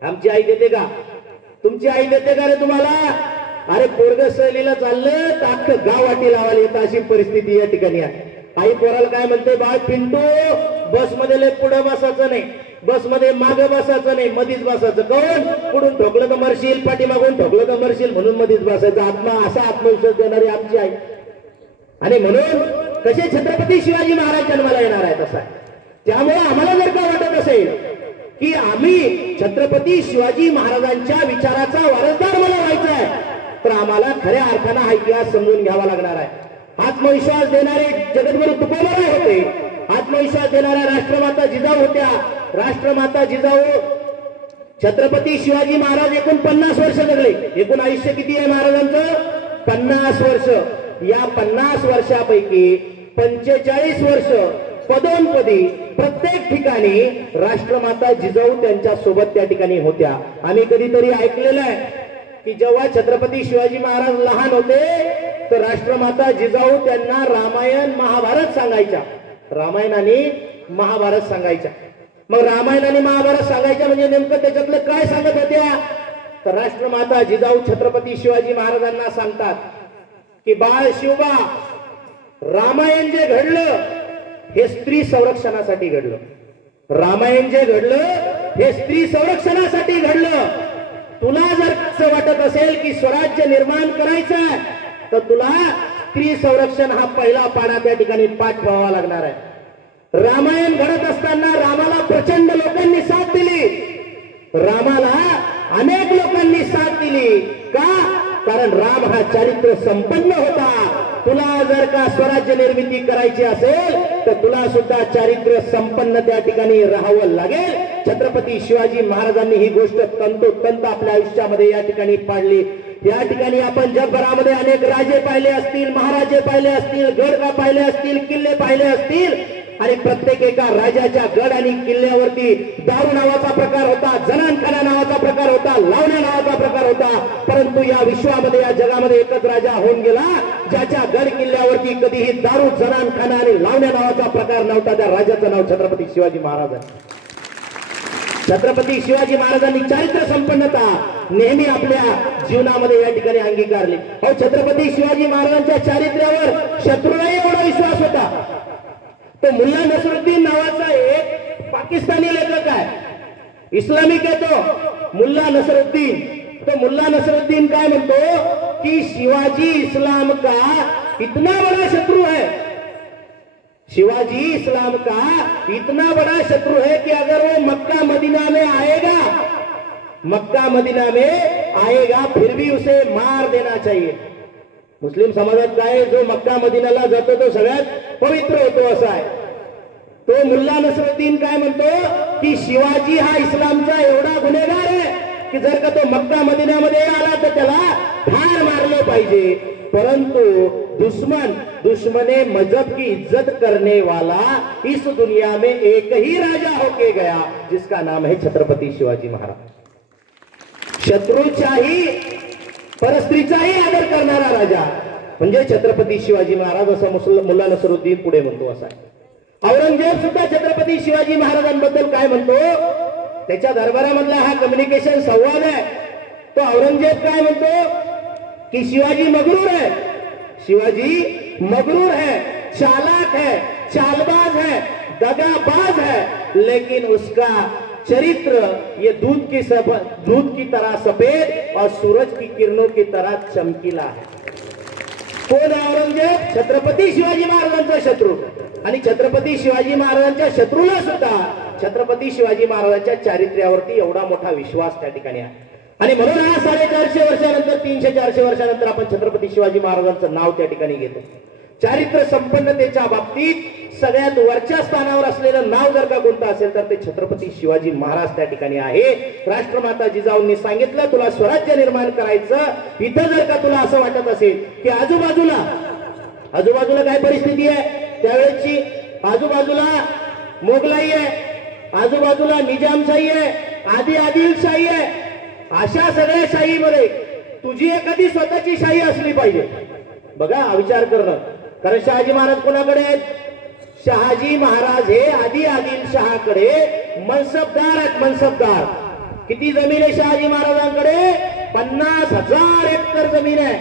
आमची आई देते का? तुमची आई देते का रे तुम्हाला? अरे पोरग सहलीला चाललं तर अख्खं गाव वाटी लावायला येतं अशी परिस्थिती या ठिकाणी आहे. आई पोराला काय म्हणते, बाळ पिंटू बसमध्ये लय पुढे बसायचं नाही, बसमध्ये मागे बसायचं नाही, मधीच बसायचं. कोण पुढून ठोकलं तर मरशील, पाठीमागून ठोकलं तर मरशील म्हणून मधीच बसायचं. असा आत्मविश्वास देणारी आमची आई. आणि म्हणून कसे छत्रपती शिवाजी महाराज जन्माला येणार आहेत असा. त्यामुळे आम्हाला जर का वाटत असेल की आम्ही छत्रपती शिवाजी महाराजांच्या विचाराचा वारसदार मला व्हायचा आहे तर आम्हाला खऱ्या अर्थानं हा इतिहास समजून घ्यावा लागणार आहे. आत्मविश्वास देणारे जगद्गुरु तुकोबराय होते. आत्मविश्वास देणाऱ्या राष्ट्रमाता जिजाऊ होत्या. राष्ट्रमाता जिजाऊ छत्रपती शिवाजी महाराज एकूण 50 वर्ष जगले. एकूण आयुष्य किती आहे महाराजांचं? 50 वर्ष. या 50 वर्षापैकी 45 वर्ष पदोपदी प्रत्येक ठिकाणी राष्ट्रमाता जिजाऊ त्यांच्या सोबत त्या ठिकाणी होत्या. आम्ही कधीतरी ऐकलेलं आहे की जेव्हा छत्रपती शिवाजी महाराज लहान होते तर राष्ट्रमाता जिजाऊ त्यांना रामायण महाभारत सांगायच्या. रामायण आणि महाभारत सांगायच्या. मग रामायण आणि महाभारत सांगायच्या म्हणजे नेमकं त्याच्यातलं काय सांगत होत्या? तर राष्ट्रमाता जिजाऊ छत्रपती शिवाजी महाराजांना सांगतात की बाळ शिवबा, रामायण जे घडलं हे स्त्री संरक्षणासाठी घडलं. रामायण जे घडलं हे स्त्री संरक्षणासाठी घडलं. तुला जर असं वाटत असेल की स्वराज्य निर्माण करायचं आहे तर तुला स्त्री संरक्षण हा पहिला पाडा त्या ठिकाणी पाठ ठेवावा लागणार आहे. रामायण घडत असताना रामाला प्रचंड लोकांनी साथ दिली. रामाला अनेक लोकांनी साथ दिली. का? कारण राम हा चारित्र्य संपन्न होता. तुला जर का स्वराज्य निर्मिती करायची असेल तर तुला सुद्धा चारित्र्य संपन्न त्या ठिकाणी राहावं लागेल. छत्रपती शिवाजी महाराजांनी ही गोष्ट तंतोतंत आपल्या आयुष्यामध्ये या ठिकाणी पाडली. या ठिकाणी आपण जगभरामध्ये अनेक राजे पाहिले असतील, महाराजे पाहिले असतील, गड पाहिले असतील, किल्ले पाहिले असतील आणि प्रत्येक एका राजाच्या गड आणि किल्ल्यावरती दारू नावाचा प्रकार होता, जनानखाना नावाचा प्रकार होता, लावण्या नावाचा प्रकार होता. परंतु या विश्वामध्ये या जगामध्ये एकच राजा होऊन गेला ज्याच्या गड किल्ल्यावरती कधीही दारू, जनानखाना आणि लावण्या नावाचा प्रकार नव्हता. त्या राजाचं नाव छत्रपती शिवाजी महाराज आहे. छत्रपती शिवाजी महाराजांनी चारित्र्य संपन्नता नेहमी आपल्या जीवनामध्ये या ठिकाणी अंगीकारली. अहो, छत्रपती शिवाजी महाराजांच्या चारित्र्यावर शत्रूलाही एवढा विश्वास होता. तो मुल्ला नसरुद्दीन नावाचा एक पाकिस्तानी लेखक आहे, इस्लामिक आहे तो मुल्ला नसरुद्दीन. तो मुल्ला नसरुद्दीन काय म्हणतो की शिवाजी इस्लाम का इतना बड़ा शत्रु है, शिवाजी इस्लाम का इतना बड़ा शत्रु है कि अगर वो मक्का मदीना में आएगा, मक्का मदीना में आएगा फिर भी उसे मार देना चाहिए. मुस्लिम समाजात काय, जो मक्का मदीनाला जातो तो सगळ्यात पवित्र होतो असा आहे. तो मुल्ला नसरुद्दीन काय म्हणतो की शिवाजी हा इस्लामचा एवढा गुन्हेगार आहे की जर का तो मक्का मदीनामध्ये आला तर त्याला ठार मारलं पाहिजे. परंतु दुश्मने मजहब की इज्जत करने वाला इस दुनिया में एक ही राजा होके गया जिसका नाम है छत्रपती शिवाजी महाराज. शत्रूचाही परस्त्रीचाही आदर करणारा राजा म्हणजे छत्रपती शिवाजी महाराज, असं मुल्ला नसरुद्दीन पुढे म्हणतो. असा औरंगजेब सुद्धा छत्रपती शिवाजी महाराजांबद्दल काय म्हणतो, त्याच्या दरबारामधला हा कम्युनिकेशन संवाद आहे. तो औरंगजेब काय म्हणतो कि शिवाजी मगरूर है, शिवाजी मगरूर है, चालाक है, चालबाज है, दगाबाज है, लेकिन उसका चरित्र ये दूध की तरह सफेद और सूरज की किरणों की तरह चमकीला है. कोण औरंगजेब? छत्रपती शिवाजी महाराजांचा शत्रू. आणि छत्रपती शिवाजी महाराजांच्या शत्रूला सुद्धा छत्रपती शिवाजी महाराजांच्या चारित्र्यावरती एवढा मोठा विश्वास त्या ठिकाणी आहे. आणि म्हणून हा 450 वर्षानंतर 300-400 वर्षानंतर आपण छत्रपती शिवाजी महाराजांचं नाव त्या ठिकाणी घेतो. चारित्र्य संपन्नतेच्या बाबतीत सगळ्यात वरच्या स्थानावर असलेलं नाव जर का कोणतं असेल तर ते छत्रपती शिवाजी महाराज त्या ठिकाणी आहे. राष्ट्रमाता जिजाऊंनी सांगितलं, तुला स्वराज्य निर्माण करायचं, इथं जर का तुला असं वाटत असेल की आजूबाजूला काय परिस्थिती आहे त्यावेळेची, आजूबाजूला मोगलाई आहे, आजूबाजूला निजामशाही आहे, आदिलशाही आहे, अशा सगळ्या शाहीमध्ये तुझी एखादी स्वतःची शाही असली पाहिजे. बघा, विचार करणं. कारण शहाजी महाराज कोणाकडे आहेत? शहाजी महाराज हे आदिलशहाकडे मनसबदार आहेत. मनसबदार. किती जमीन आहे शहाजी महाराजांकडे? 50,000 एकर जमीन आहे.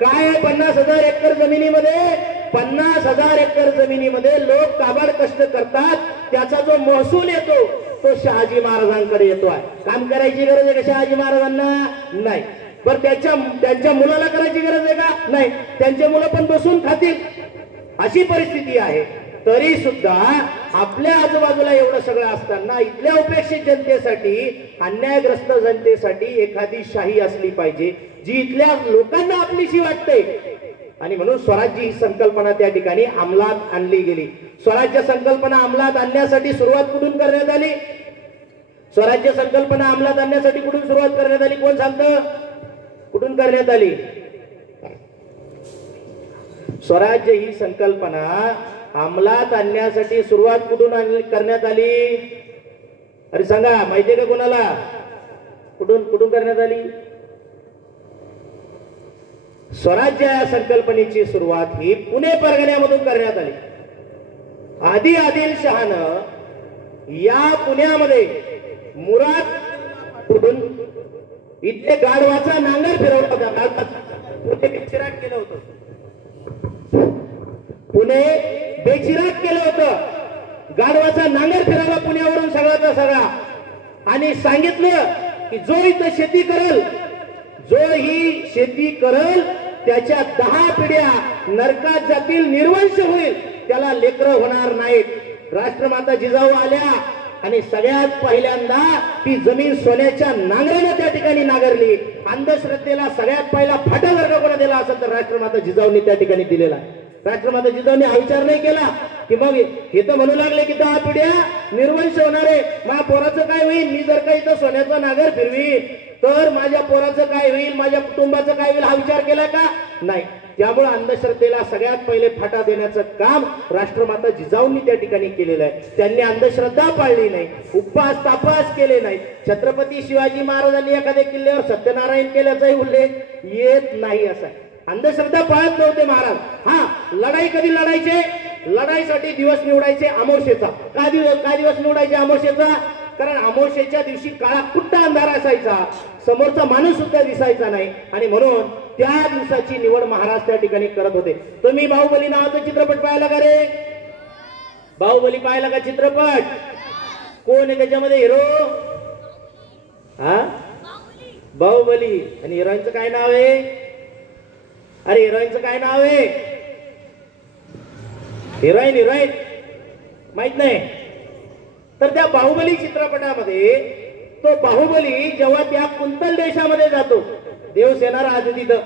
काय आहे 50,000 एकर जमिनीमध्ये? 50,000 एकर जमिनीमध्ये लोक काबाड कष्ट करतात, त्याचा जो महसूल येतो तो शहाजी महाराजांकडे येतो आहे. काम करायची गरज आहे का शहाजी महाराजांना? नाही. पण त्यांच्या मुलाला करायची गरज आहे का? नाही. त्यांचे मुलं पण बसून खातील अशी परिस्थिती आहे. तरी सुद्धा आपल्या आजूबाजूला एवढं सगळं असताना इथल्या उपेक्षित जनतेसाठी, अन्यायग्रस्त जनतेसाठी एखादी शाही असली पाहिजे जी इथल्या लोकांना आपलीशी वाटते. आणि म्हणून स्वराज्य ही संकल्पना त्या ठिकाणी अंमलात आणली गेली. स्वराज्य संकल्पना अंमलात आणण्यासाठी सुरुवात कुठून करण्यात आली? स्वराज्य संकल्पना अंमलात आणण्यासाठी कुठून सुरुवात करण्यात आली? कोण सांगतं कुठून करण्यात आली? स्वराज्य ही संकल्पना अंमलात आणण्यासाठी सुरुवात कुठून करण्यात आली? अरे सांगा, माहितीये का कोणाला? कुठून करण्यात आली? स्वराज्य या संकल्पनेची सुरुवात ही पुणे परगण्यामधून करण्यात आली. आदिलशहानं या पुण्यामध्ये मुराद कुठून इथे गाढवाचा नांगर फिरवला होता. पुणे बेचिराट केलं होतं. पुणे बेचिराट केलं होतं. गाढवाचा नांगर फिरवला पुण्यावरून सगळ्याचा सगळा. आणि सांगितलं की जो इथं शेती करेल, जो ही शेती करेल त्याच्या 10 पिढ्या नरकात जातील, निर्वंश होईल, त्याला लेकरं होणार नाहीत. राष्ट्रमाता जिजाऊ आल्या आणि सगळ्यात पहिल्यांदा ती जमीन सोन्याच्या नांगरानं त्या ठिकाणी नांगरली. अंधश्रद्धेला सगळ्यात पहिला फाटा जर का कोणा दिला असेल तर राष्ट्रमाता जिजाऊंनी त्या ठिकाणी दिलेला आहे. राष्ट्रमाता जिजाऊंनी हा विचार नाही केला की मग हे तर म्हणू लागले की 10 पिढ्या निर्वंश होणार आहे, माझ्या पोराचं काय होईल, मी जर का इथं सोन्याचा नागर फिरवी तर माझ्या पोराचं काय होईल, माझ्या कुटुंबाचं काय होईल, हा विचार केला का नाही. त्यामुळे अंधश्रद्धेला सगळ्यात पहिले फाटा देण्याचं काम राष्ट्रमाता जिजाऊंनी त्या ठिकाणी केलेलं आहे. त्यांनी अंधश्रद्धा पाळली नाही, उपवास तापास केले नाही. छत्रपती शिवाजी महाराजांनी एखाद्या किल्ल्यावर सत्यनारायण केल्याचाही उल्लेख येत नाही. असा अंधश्रद्धा पाळत नव्हते महाराज. हा, लढाई कधी लढायचे, लढाईसाठी दिवस निवडायचे अमावस्येचा. काय दिवस निवडायचे अमावस्येचा? कारण अमावस्येच्या दिवशी काळा कुट्टा अंधार असायचा, समोरचा माणूस सुद्धा दिसायचा नाही आणि म्हणून त्या दिवसाची निवड महाराज त्या ठिकाणी करत होते. तुम्ही बाहुबली नावाचा चित्रपट पाहिला का रे? बाहुबली पाहिला का चित्रपट? कोण आहे त्याच्यामध्ये हिरो? हा, बाहुबली. आणि हिरोईनचं काय नाव आहे? अरे हिरोईनचं काय नाव आहे? हिरोईन माहित नाही. तर त्या बाहुबली चित्रपटामध्ये तो बाहुबली जेव्हा त्या कुंतल देशामध्ये जातो, देवसेना राहते तिथं,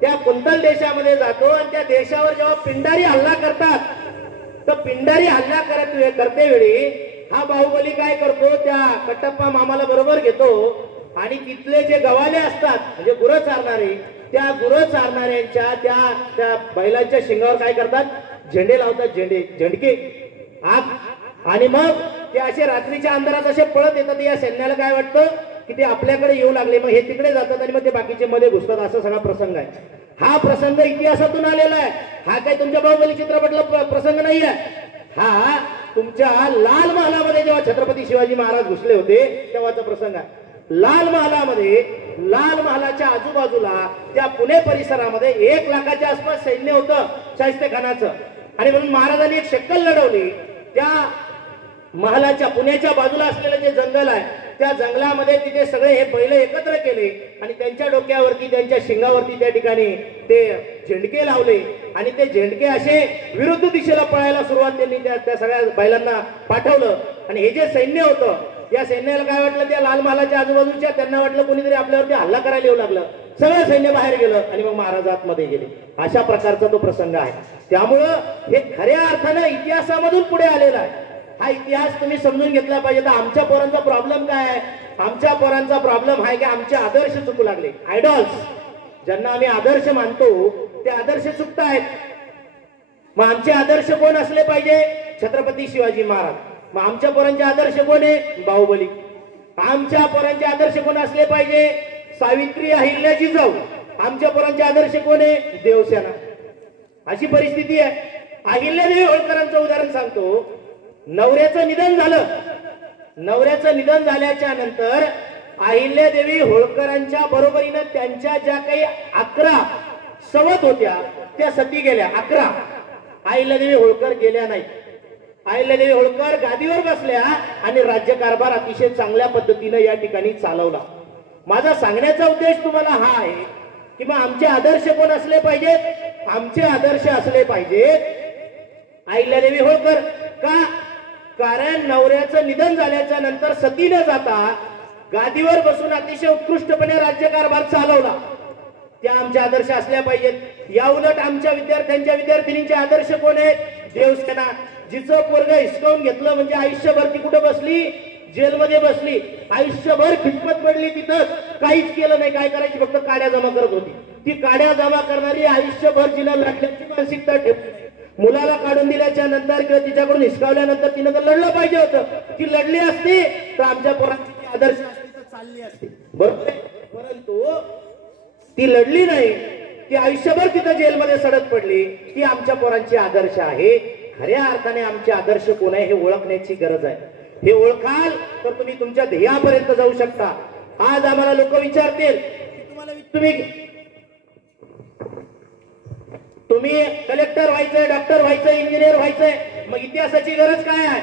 त्या कुंतल देशामध्ये जातो आणि त्या देशावर जेव्हा पिंडारी हल्ला करतात तर पिंडारी हल्ला करते वेळी हा बाहुबली काय करतो, त्या कटप्पा मामाला बरोबर घेतो आणि तिथले जे गवाले असतात म्हणजे गुरं चारणारे, त्या गुरं चारणाऱ्यांच्या त्या बैलांच्या शिंगावर काय करतात, झेंडे लावतात, झेंडके आग. आणि मग ते असे रात्रीच्या अंधारात असे पळत येतात. या सैन्याला काय वाटतं की ते आपल्याकडे येऊ लागले, मग हे तिकडे जातात आणि मग ते बाकीचे मध्ये घुसतात. असा सगळा प्रसंग आहे. हा प्रसंग इतिहासातून आलेला आहे. हा काय तुमच्या बाहुबली चित्रपटला प्रसंग नाही आहे. हा तुमच्या लाल महालामध्ये जेव्हा छत्रपती शिवाजी महाराज घुसले होते तेव्हाचा प्रसंग आहे. लाल महालामध्ये, लाल महालाच्या आजूबाजूला त्या पुणे परिसरामध्ये 1 लाखाच्या आसपास सैन्य होतं शाहिस्तेखानाचं. आणि म्हणून महाराजांनी एक शक्कल लढवली. त्या महालाच्या पुण्याच्या बाजूला असलेलं जे जंगल आहे त्या जंगलामध्ये तिथे सगळे हे बैल एकत्र केले आणि त्यांच्या डोक्यावरती, त्यांच्या शिंगावरती त्या ठिकाणी ते झेंडके लावले आणि ते झेंडके असे विरुद्ध दिशेला पळायला सुरुवात त्यांनी त्या सगळ्या बैलांना पाठवलं. आणि हे जे सैन्य होतं या सैन्याला काय वाटलं, त्या लाल महालाच्या आजूबाजूच्या त्यांना वाटलं कोणीतरी आपल्यावरती हल्ला करायला येऊ लागलं. सगळं सैन्य बाहेर गेलं आणि मग महाराज आतमध्ये गेले. अशा प्रकारचा तो प्रसंग आहे. त्यामुळं हे खऱ्या अर्थानं इतिहासामधून पुढे आलेला आहे. हा इतिहास तुम्ही समजून घेतला पाहिजे. तर आमच्या पोरांचा प्रॉब्लेम काय आहे? आमच्या पोरांचा प्रॉब्लेम आहे की आमचे आदर्श चुकू लागले. आयडॉल्स ज्यांना आम्ही आदर्श मानतो ते आदर्श चुकतायत. मग आमचे आदर्श कोण असले पाहिजे? छत्रपती शिवाजी महाराज. मग आमच्या पोरांचे आदर्श कोण आहे? बाहुबली. आमच्या पोरांचे आदर्श कोण असले पाहिजे? सावित्री अहिल्या जिजाऊ. आमच्या पोरांचे आदर्श कोण आहे? देवसेना. अशी परिस्थिती आहे. अहिल्यादेवी होळकरांचं उदाहरण सांगतो. नवऱ्याचं निधन झालं. नवऱ्याचं निधन झाल्याच्या नंतर अहिल्यादेवी होळकरांच्या बरोबरीनं त्यांच्या ज्या काही 11 सवत होत्या त्या सती गेल्या. 11. अहिल्यादेवी होळकर गेल्या नाही. अहिल्यादेवी होळकर गादीवर बसल्या आणि राज्यकारभार अतिशय चांगल्या पद्धतीने या ठिकाणी चालवला. माझा सांगण्याचा उद्देश तुम्हाला हा आहे की मग आमचे आदर्श कोण असले पाहिजेत? आमचे आदर्श असले पाहिजेत अहिल्यादेवी होळकर. का? कारण नवऱ्याचं निधन झाल्याच्या नंतर सती न जाता गादीवर बसून अतिशय उत्कृष्टपणे राज्यकारभार चालवला. त्या आमचे आदर्श असल्या पाहिजेत. या उलट आमच्या विद्यार्थ्यांच्या, विद्यार्थिनींचे आदर्श कोण आहेत? देवसेना. जिचं पोरग हिसकावून घेतलं म्हणजे आयुष्यभर ती कुठं बसली? जेलमध्ये बसली. आयुष्यभर खिटपट पडली, तिथं काहीच केलं नाही. काय करायची? फक्त काड्या जमा करत होती. ती काड्या जमा करणारी आयुष्यभर जिला लढण्याची मानसिकता ठेवली. मुलाला काढून दिल्याच्या नंतर किंवा तिच्याकडून हिसकावल्यानंतर तिनं तर लढलं पाहिजे होतं. ती लढली असती तर आमच्या पोरांची आदर्श असती तर चालली असती, बरोबर. परंतु ती लढली नाही. ती आयुष्यभर तिथं जेलमध्ये सडक पडली. ती आमच्या पोरांची आदर्श आहे. खऱ्या अर्थाने आमचे आदर्श कोण आहे हे ओळखण्याची गरज आहे. हे ओळखाल तर तुम्ही तुमच्या ध्येयापर्यंत जाऊ शकता. आज आम्हाला लोक विचारतील तुम्ही कलेक्टर व्हायचंय, डॉक्टर व्हायचंय, इंजिनियर व्हायचंय, मग इतिहासाची गरज काय आहे?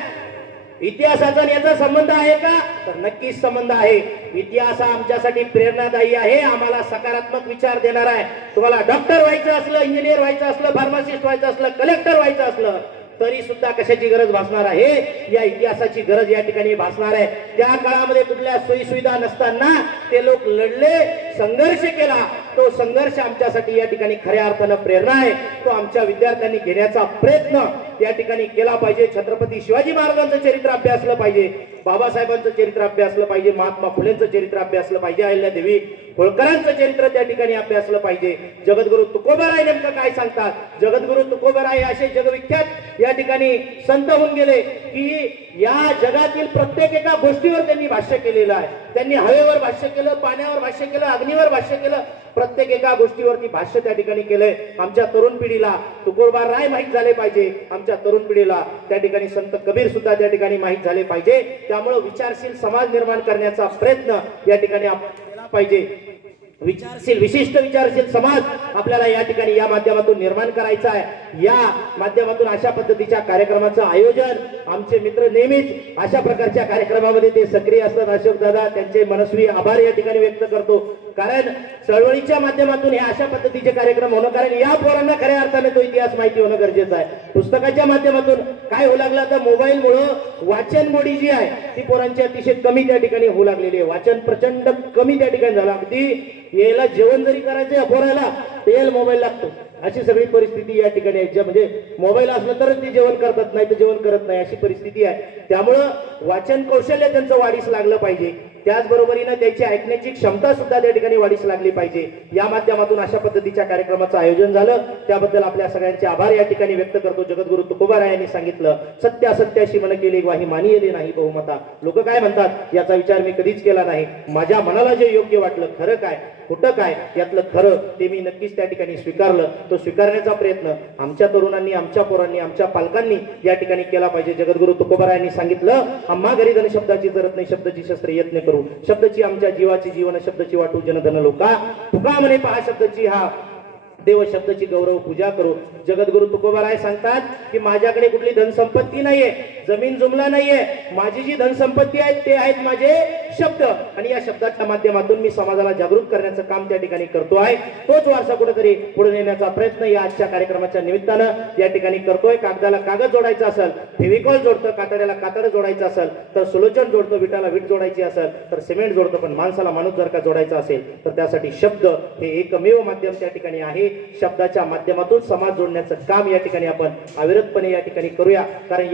इतिहासाचा याचा संबंध आहे का? तर नक्कीच संबंध आहे. इतिहास आमच्यासाठी प्रेरणादायी आहे. आम्हाला सकारात्मक विचार देणार आहे. तुम्हाला डॉक्टर व्हायचं असलं, इंजिनियर व्हायचं असलं, फार्मासिस्ट व्हायचं असलं, कलेक्टर व्हायचं असलं तरी सुद्धा कशाची गरज भासणार आहे, या इतिहासाची गरज या ठिकाणी भासणार आहे. त्या काळामध्ये कुठल्या सोयी सुविधा नसताना ते लोक लढले, संघर्ष केला. तो संघर्ष आमच्यासाठी या ठिकाणी खऱ्या अर्थानं प्रेरणा आहे. तो आमच्या विद्यार्थ्यांनी घेण्याचा प्रयत्न या ठिकाणी केला पाहिजे. छत्रपती शिवाजी महाराजांचं चरित्र अभ्यासलं पाहिजे, बाबासाहेबांचं चरित्र अभ्यासलं पाहिजे, महात्मा फुलेंचं चरित्र अभ्यासलं पाहिजे, अहिल्यादेवी होळकरांचं चरित्र त्या ठिकाणी अभ्यासलं पाहिजे. जगद्गुरु तुकोबाराय नेमकं काय सांगतात? जगद्गुरु तुकोबाराय असे जगविख्यात या ठिकाणी संत होऊन गेले की या जगातील प्रत्येक एका गोष्टीवर त्यांनी भाष्य केलेलं आहे. त्यांनी हवेवर भाष्य केलं, पाण्यावर भाष्य केलं, अग्नीवर भाष्य केलं, प्रत्येक एका गोष्टीवरती भाष्य त्या ठिकाणी केलंय. आमच्या तरुण पिढीला तुकोबाराय माहीत झाले पाहिजे, आमच्या तरुण पिढीला त्या ठिकाणी संत कबीर सुद्धा त्या ठिकाणी माहीत झाले पाहिजे. त्यामुळे विचारशील समाज निर्माण करण्याचा प्रयत्न या ठिकाणी आपण केला पाहिजे. विचारशील, विशिष्ट विचारशील समाज आपल्याला या ठिकाणी या माध्यमातून निर्माण करायचा आहे. या माध्यमातून अशा पद्धतीच्या कार्यक्रमाचं आयोजन, आमचे मित्र नेहमीच अशा प्रकारच्या कार्यक्रमामध्ये ते सक्रिय असतात. अशोक दादा, त्यांचे मनस्वी आभार या ठिकाणी व्यक्त करतो. कारण चळवळीच्या माध्यमातून हे अशा पद्धतीचे कार्यक्रम होणं, कारण या पोरांना खऱ्या अर्थाने तो इतिहास माहिती होणं गरजेचं आहे. पुस्तकाच्या माध्यमातून काय होऊ लागलं, तर मोबाईलमुळं वाचन गोडी जी आहे ती पोरांची अतिशय कमी त्या ठिकाणी होऊ लागलेली आहे. वाचन प्रचंड कमी त्या ठिकाणी झालं. अगदी याला जेवण जरी करायचं पोरायला तेल मोबाईल लागतो, अशी सगळी परिस्थिती या ठिकाणी आहे. म्हणजे मोबाईल असलं तरच ते जेवण करतात, नाही तर जेवण करत नाही, अशी परिस्थिती आहे. त्यामुळं वाचन कौशल्य त्यांचं वाढीस लागलं पाहिजे. त्याचबरोबरीनं त्याची ऐकण्याची क्षमता सुद्धा त्या ठिकाणी वाढीस लागली पाहिजे. या माध्यमातून अशा पद्धतीच्या कार्यक्रमाचं आयोजन झालं, त्याबद्दल आपल्या सगळ्यांचे आभार या ठिकाणी व्यक्त करतो. जगद्गुरु तुकोबाराय यांनी सांगितलं, सत्यासत्याशी मन केले ग्वाही मानियले नाही बहुमता. लोक काय म्हणतात याचा विचार मी कधीच केला नाही. माझ्या मनाला जे योग्य वाटलं, खरं काय खोटं काय यातलं खरं ते मी नक्कीच त्या ठिकाणी स्वीकारलं. तो स्वीकारण्याचा प्रयत्न आमच्या तरुणांनी, आमच्या पोरांनी, आमच्या पालकांनी या ठिकाणी केला पाहिजे. जगद्गुरु तुकोबाराय यांनी सांगितलं, आम्हा घरी धन शब्दाची जरत नाही, शब्दाची शस्त्रे यत्न करू, शब्दाची आमच्या जीवाची जीवन, शब्दाची वाटू जनधन लोका, तुका म्हणे पहा शब्दाची हा देव, शब्दाची गौरव पूजा करू. जगद्गुरु तुकोबाराय सांगतात की माझ्याकडे कुठली धनसंपत्ती नाहीये, जमीन जुमला नाहीये, माझी जी धनसंपत्ती आहे ते आहेत माझे शब्द, आणि या शब्दाच्या माध्यमातून मी समाजाला जागृत करण्याचं काम त्या ठिकाणी करतो आहे. तोच वारसा कुठेतरी पुढे नेण्याचा प्रयत्न या आजच्या कार्यक्रमाच्या निमित्तानं या ठिकाणी करतोय. कागदाला कागद जोडायचा असेल, फेविकॉल जोडतं, कातड्याला कातड जोडायचं असेल तर सुलोचन जोडतं, विटाला वीट जोडायची असेल तर सिमेंट जोडतं, पण माणसाला माणूस जर का जोडायचा असेल तर त्यासाठी शब्द हे एकमेव माध्यम त्या ठिकाणी आहे. शब्दाच्या माध्यमातून समाज जोडण्याचं काम या ठिकाणी आपण अविरतपणे या ठिकाणी करूया. कारण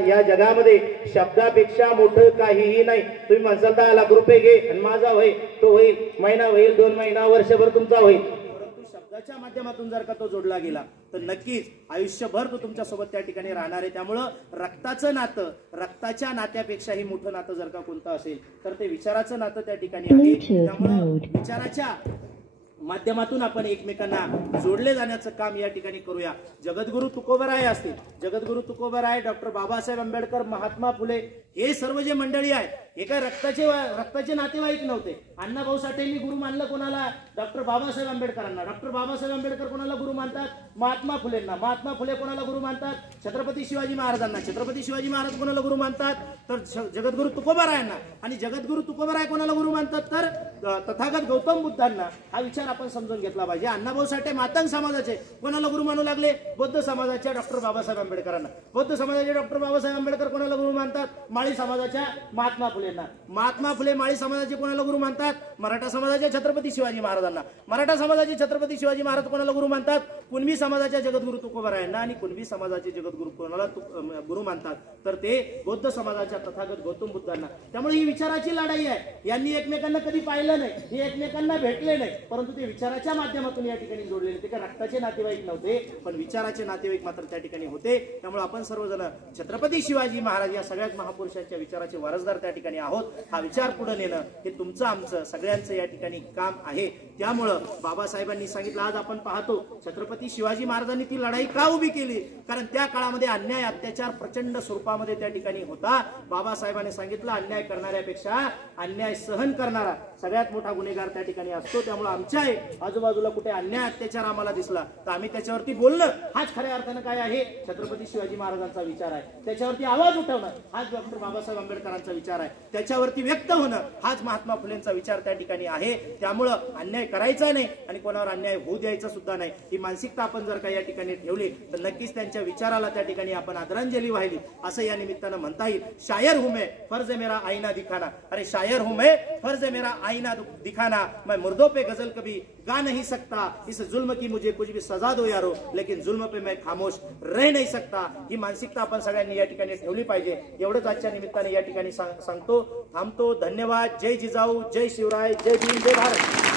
या जगामध्ये शब्दापेक्षा मोठं काहीही नाही. तुम्ही माणसाला 10 लाख रुपये घे आणि माझा होईल, तो होईल, महिना होईल, 2 महिना, वर्षभर तुमचा होईल, परंतु शब्दाच्या माध्यमातून जर का तो जोडला गेला तर नक्कीच आयुष्यभर तो तुमच्या सोबत त्या ठिकाणी राहणार आहे. त्यामुळं रक्ताचं नातं, रक्ताच्या नात्यापेक्षाही मोठं नातं जर का कोणतं असेल तर ते विचाराचं नातं त्या ठिकाणी आहे. त्यामुळं विचाराच्या माध्यमातून आपण एकमेकांना जोडले जाण्याचं काम या ठिकाणी करूया. जगद्गुरु तुकोबाराय असतील, जगद्गुरु तुकोबाराय, डॉक्टर बाबासाहेब आंबेडकर, महात्मा फुले, हे सर्व जे मंडळी आहेत हे काय रक्ताचे नातेवाईक नव्हते. अण्णाभाऊ साठेंनी गुरु मानलं कोणाला? डॉक्टर बाबासाहेब आंबेडकरांना. डॉक्टर बाबासाहेब आंबेडकर कोणाला गुरु मानतात? महात्मा फुलेंना. महात्मा फुले कोणाला गुरु मानतात? छत्रपती शिवाजी महाराजांना. छत्रपती शिवाजी महाराज कोणाला गुरु मानतात? तर जगद्गुरु तुकोबारायांना. आणि जगद्गुरु तुकोबाराय कोणाला गुरु मानतात? तर तथागत गौतम बुद्धांना. हा विचार आपण समजून घेतला पाहिजे. अण्णाभाऊ साठे मातंग समाजाचे कोणाला गुरु मानू लागले? बौद्ध समाजाच्या डॉक्टर बाबासाहेब आंबेडकरांना. बौद्ध समाजाचे डॉक्टर बाबासाहेब आंबेडकर कोणाला गुरु मानतात? माळी समाजाच्या महात्मा फुलेंना. महात्मा फुले माळी समाजाचे कोणाला गुरु मानतात? मराठा समाजाच्या छत्रपती शिवाजी महाराजांना. मराठा समाजाचे छत्रपती शिवाजी महाराज कोणाला गुरु मानतात? कुणबी समाजाच्या जगद्गुरु तुकोबारायांना. आणि कुणबी समाजाचे जगद्गुरु कोणाला गुरु मानतात? तर ते बौद्ध समाजाच्या तथागत गौतम बुद्धांना. त्यामुळे ही विचाराची लढाई आहे. यांनी एकमेकांना कधी पाहिलं नाही, हे एकमेकांना भेटले नाही, परंतु ते विचाराच्या माध्यमातून या ठिकाणी जोडलेले. ते काय रक्ताचे नातेवाईक नव्हते, पण विचाराचे नातेवाईक मात्र त्या ठिकाणी होते. त्यामुळे आपण सर्वजण छत्रपती शिवाजी महाराज या सगळ्यात महापुरुषांच्या विचाराचे वारसदार त्या ठिकाणी आहोत. हा विचार पुढे नेणं हे तुमचं आमचं सगळ्यांचं या ठिकाणी काम आहे. त्यामुळं बाबासाहेबांनी सांगितलं, आज आपण पाहतो छत्रपती शिवाजी महाराजांनी ती लढाई का उभी केली? कारण त्या काळामध्ये अन्याय अत्याचार प्रचंड स्वरूपामध्ये त्या ठिकाणी होता. बाबासाहेबांनी सांगितलं, अन्याय करणाऱ्यापेक्षा अन्याय सहन करणारा सगळ्यात मोठा गुन्हेगार त्या ठिकाणी असतो. त्यामुळे आमच्या आजूबाजूला कुठे अन्याय अत्याचार आम्हाला दिसला तर आम्ही त्याच्यावरती बोलणं हाच खऱ्या अर्थानं काय आहे, छत्रपती शिवाजी महाराजांचा विचार आहे. त्याच्यावरती आवाज उठवणं हाच डॉक्टर बाबासाहेब आंबेडकरांचा विचार आहे. त्याच्यावरती व्यक्त होणं हाच महात्मा फुलेंचा विचार त्या ठिकाणी आहे. त्यामुळं अन्याय करायचा नाही आणि कोणावर अन्याय होऊ द्यायचा सुद्धा नाही. ही मानसिकता आपण जर का या ठिकाणी ठेवली तर नक्कीच त्यांच्या विचाराला त्या ठिकाणी आपण आदरांजली वाहिली असं या निमित्तानं म्हणता येईल. शायर हूं मैं, फर्ज है मेरा आईना दिखाना. अरे शायर हूं मैं, फर्ज है मेरा आईना दिखाना. मैं मुर्दों पे गजल कभी गा नहीं सकता. इस जुल्म की मुझे कुछ भी सजा दो यारो, लेकिन जुल्म पे मैं खामोश रह नहीं सकता. ही मानसिकता आपण सगळ्यांनी या ठिकाणी ठेवली पाहिजे. एवढंच आजच्या निमित्ताने या ठिकाणी सांगतो, थांबतो. धन्यवाद. जय जिजाऊ, जय शिवराय, जय भीम, जय भारत.